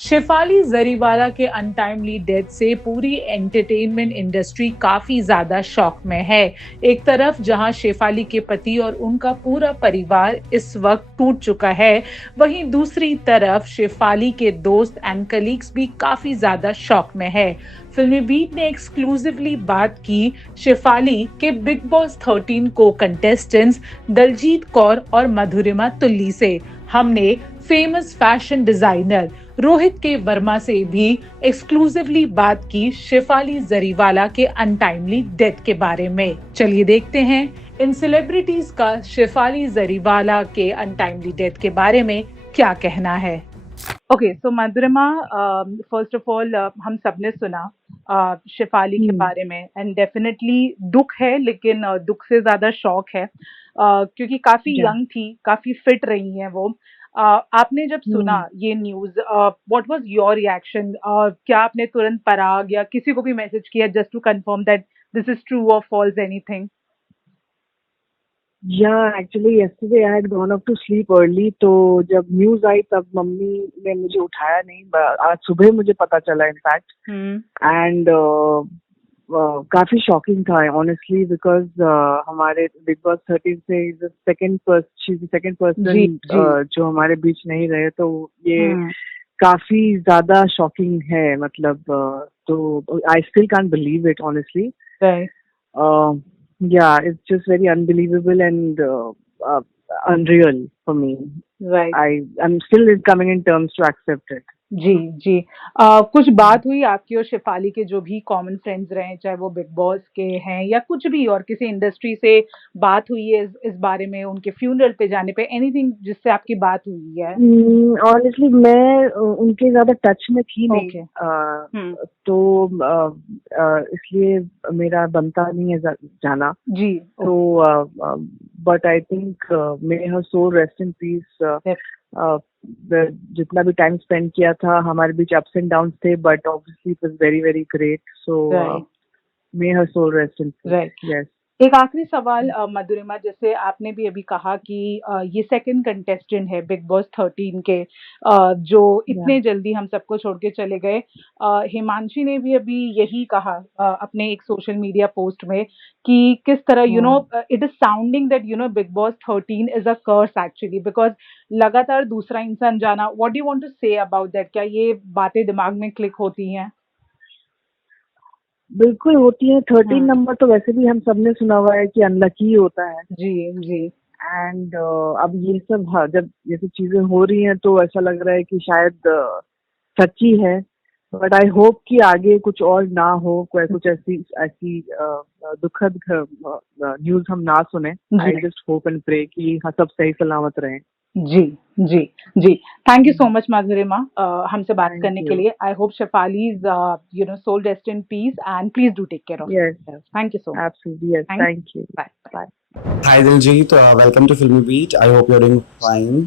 शेफाली जरीवाला के untimely death से पूरी एंटरटेनमेंट इंडस्ट्री काफी ज्यादा शॉक में है। एक तरफ जहां शेफाली के पति और उनका पूरा परिवार इस वक्त टूट चुका है, वहीं दूसरी तरफ शेफाली के दोस्त एंड कलीग्स भी काफी ज्यादा शॉक में है। फिल्मी बीट ने एक्सक्लूसिवली बात की शेफाली के बिग बॉस 13 को कंटेस्टेंट्स दलजीत कौर और मधुरिमा तुल्ली से। हमने फेमस फैशन डिजाइनर रोहित के वर्मा से भी एक्सक्लूसिवली बात की शेफाली जरीवाला के अनटाइमली डेथ के बारे में। चलिए देखते हैं इन सेलिब्रिटीज का शेफाली जरीवाला के अनटाइमली डेथ के बारे में क्या कहना है। Okay, so Madhurima, first of all हम सबने सुना शेफाली के बारे में, एंड डेफिनेटली दुख है, लेकिन दुख से ज्यादा शौक है, क्योंकि काफी यंग थी, काफी फिट रही हैं वो। आपने जब सुना ये news, what was your reaction? क्या आपने तुरंत पराग या किसी को भी मैसेज किया just to confirm that this is true और false, anything? Actually yesterday I had gone up to sleep early, तो जब न्यूज आई तब मम्मी ने मुझे उठाया नहीं। आज सुबह मुझे पता चला इनफैक्ट, एंड काफी शॉकिंग था ऑनेस्टली, बिकॉज हमारे बिग बॉस 13 से सेकंड पर्सन जो हमारे बीच नहीं रहे, तो ये काफी ज्यादा शॉकिंग है। मतलब तो I still can't believe it honestly. Yeah, it's just very unbelievable and unreal for me. Right. I'm still coming in terms to accept it. जी जी। कुछ बात हुई आपकी और शेफाली के जो भी कॉमन फ्रेंड्स रहे, चाहे वो बिग बॉस के हैं या कुछ भी और किसी इंडस्ट्री से बात हुई है इस बारे में, उनके फ्यूनरल पे जाने पे, एनीथिंग जिससे आपकी बात हुई है? ऑनेस्टली मैं उनके ज्यादा टच में थी नहीं। तो इसलिए मेरा बनता नहीं है जाना जी। तो but I think may her soul rest in peace. जितना भी टाइम स्पेंड किया था, हमारे बीच अप्स एंड डाउन्स थे, but obviously it was very very great. So may her soul rest in peace. Yes. एक आखिरी सवाल मधुरिमा, जैसे आपने भी अभी कहा कि ये सेकंड कंटेस्टेंट है बिग बॉस 13 के जो इतने जल्दी हम सबको छोड़ के चले गए। हिमांशी ने भी अभी यही कहा अपने एक सोशल मीडिया पोस्ट में कि किस तरह it is sounding that Bigg Boss 13 is a curse actually, because लगातार दूसरा इंसान जाना। What do you want to say about that? क्या ये बातें दिमाग में क्लिक होती हैं? बिल्कुल होती है। 13 नंबर तो वैसे भी हम सबने सुना हुआ है कि अनलकी होता है। जी जी। एंड अब ये सब जब ये सब चीजें हो रही हैं तो ऐसा लग रहा है कि शायद सच्ची है, बट आई होप कि आगे कुछ और ना हो, कोई कुछ ऐसी दुखद न्यूज हम ना सुने। I just hope and pray कि सब सही सलामत रहें। जी जी जी। Thank you so much Madhurima हमसे बात करने के लिए। I hope Shefali's soul rest in peace, and please do take care of yourself. Thank you so much. Absolutely, yes. Thank you. Bye. Bye. Hi Diljit, welcome to Filmy Beat. I hope you're doing fine.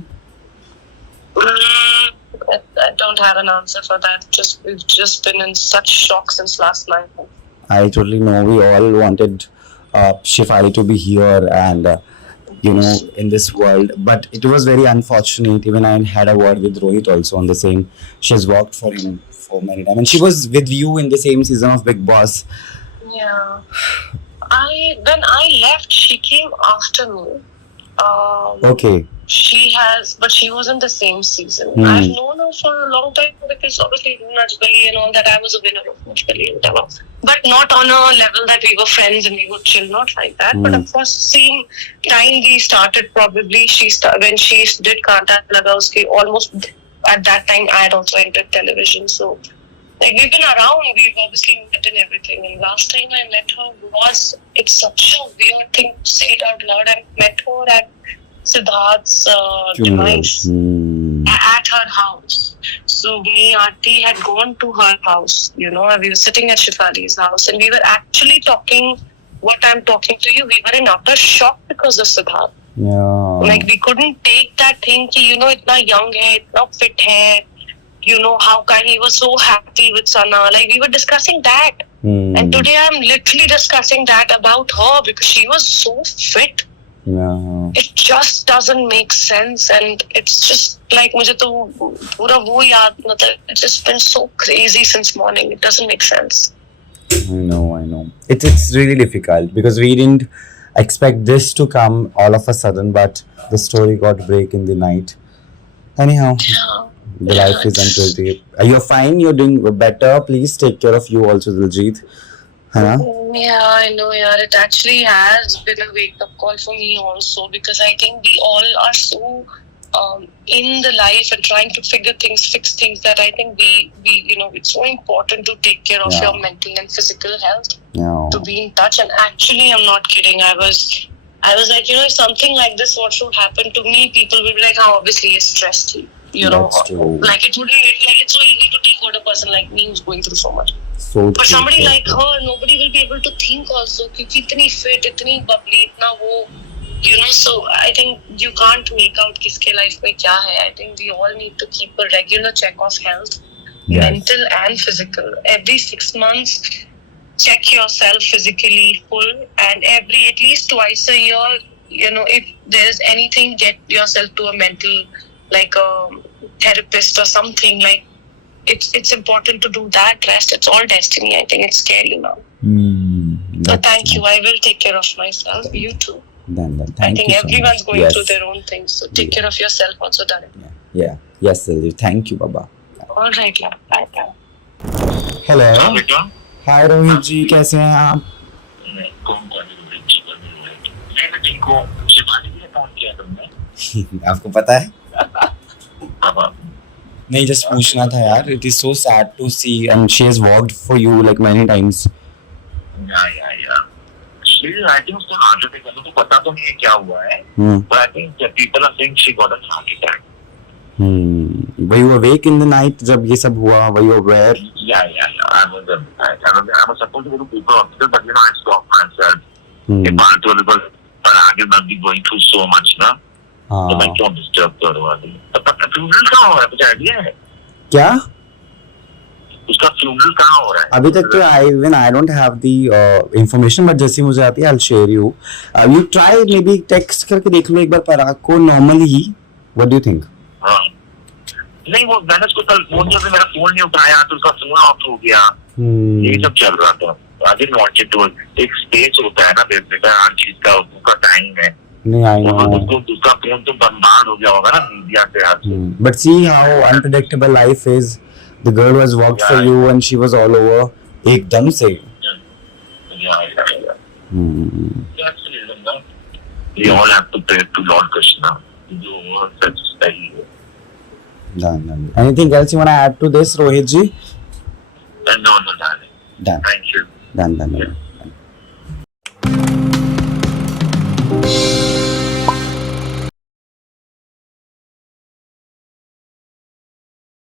I don't have an answer for that. We've just been in such shock since last night. I totally know. We all wanted Shefali to be here and in this world, but it was very unfortunate. Even I had a word with Rohit also on the same. She's worked for him for many times, and she was with you in the same season of Big Boss. Yeah. When I left, she came after me. Okay. But she was in the same season. I've known her for a long time because obviously Naj Gali and all that. I was a winner of Naj Gali and whatever. But not on a level that we were friends and we would chill, not like that. But of course, same time we started probably, when she did Kanta Lagauski, almost at that time I had also entered television. So like we've been around, we've obviously met and everything. And last time I met her it's such a weird thing to say it out loud. I met her at Siddharth's demise at her house. So me, Aarti had gone to her house, we were sitting at Shefali's house and we were actually talking what I'm talking to you. We were in utter shock because of Siddharth. Yeah. Like we couldn't take that thing ki, itna young hai, itna fit hai, how can he was so happy with Sana. Like we were discussing that. And today I'm literally discussing that about her because she was so fit. Yeah. It just doesn't make sense, and it's just like मुझे तो पूरा वो याद मतलब it's just been so crazy since morning. It doesn't make sense. I know. It's really difficult because we didn't expect this to come all of a sudden, but the story got break in the night. Anyhow, the life is unpredictable. You're fine. You're doing better. Please take care of you also, Diljit. Huh? Yeah, I know, yeah. It actually has been a wake-up call for me also, because I think we all are so in the life and trying to fix things, that I think we it's so important to take care of your mental and physical health. To be in touch. And actually, I'm not kidding. I was like, if something like this were to happen to me, people will be like, oh, obviously you're stressed. That's true. Like it would be like, it's so easy to take out a person like me who's going through so much. But somebody like her, nobody will be able to think also, क्योंकि इतनी fit, इतनी bubbly, इतना वो, so I think you can't make out किसके life में क्या है. I think we all need to keep a regular check of health, mental and physical. Every 6 months, check yourself physically full, and at least twice a year, if there's anything, get yourself to a mental, like a therapist or something. Like it's important to do that. Rest, it's all destiny. I think it's scary now. But thank you. I will take care of myself. You too. Then I think everyone's going through their own things. So take care of yourself also, darling. Yeah. Yes, Diljit. Thank you, Baba. All right, love. Bye. Hello. Hi, Rohit जी, कैसे हैं आप? आपको पता है? नहीं, just पूछना था यार. It is so sad to see, and she has worked for you like many times. Yeah. I think उसका हार्ट अटैक है, तो पता तो नहीं है क्या हुआ है. But I think people are saying she got a heart attack. Were you awake in the night जब ये सब हुआ? Were you aware? Yeah. I was supposed to go to people hospital, but I stopped myself. But आगे मैं भी going through so much ना. तो मैं क्यों डिस्टर्ब करूँ अभी? फ्यूनरल कहाँ हो रहा है? कुछ आइडिया है? क्या? उसका फ्यूनरल कहाँ हो रहा है? अभी तक तो I don't have the information, but जैसी मुझे आती है I'll share you. You try maybe text करके देख लो एक बार पराग को normally. What do you think? हाँ. नहीं, वो मैंने उसको कल फोन किया, मेरा फोन नहीं उठाया, तो उसका फोन ऑफ हो गया. ये सब चल रहा था. I didn't want it to. एक स्पेस होता है ना बेचने का, हर चीज का उसका टाइम है. नहीं, I know. उसका फोन तो बर्बाद हो गया होगा ना मीडिया से आज. But see how unpredictable life is. The girl was worked for you and she was all over. एकदम से. Yeah. That's the reason that we all have to pray to Lord Krishna. जो सच सही है. Done. Anything else you want to add to this, Rohit ji? No, darling. Done. Thank you. Done.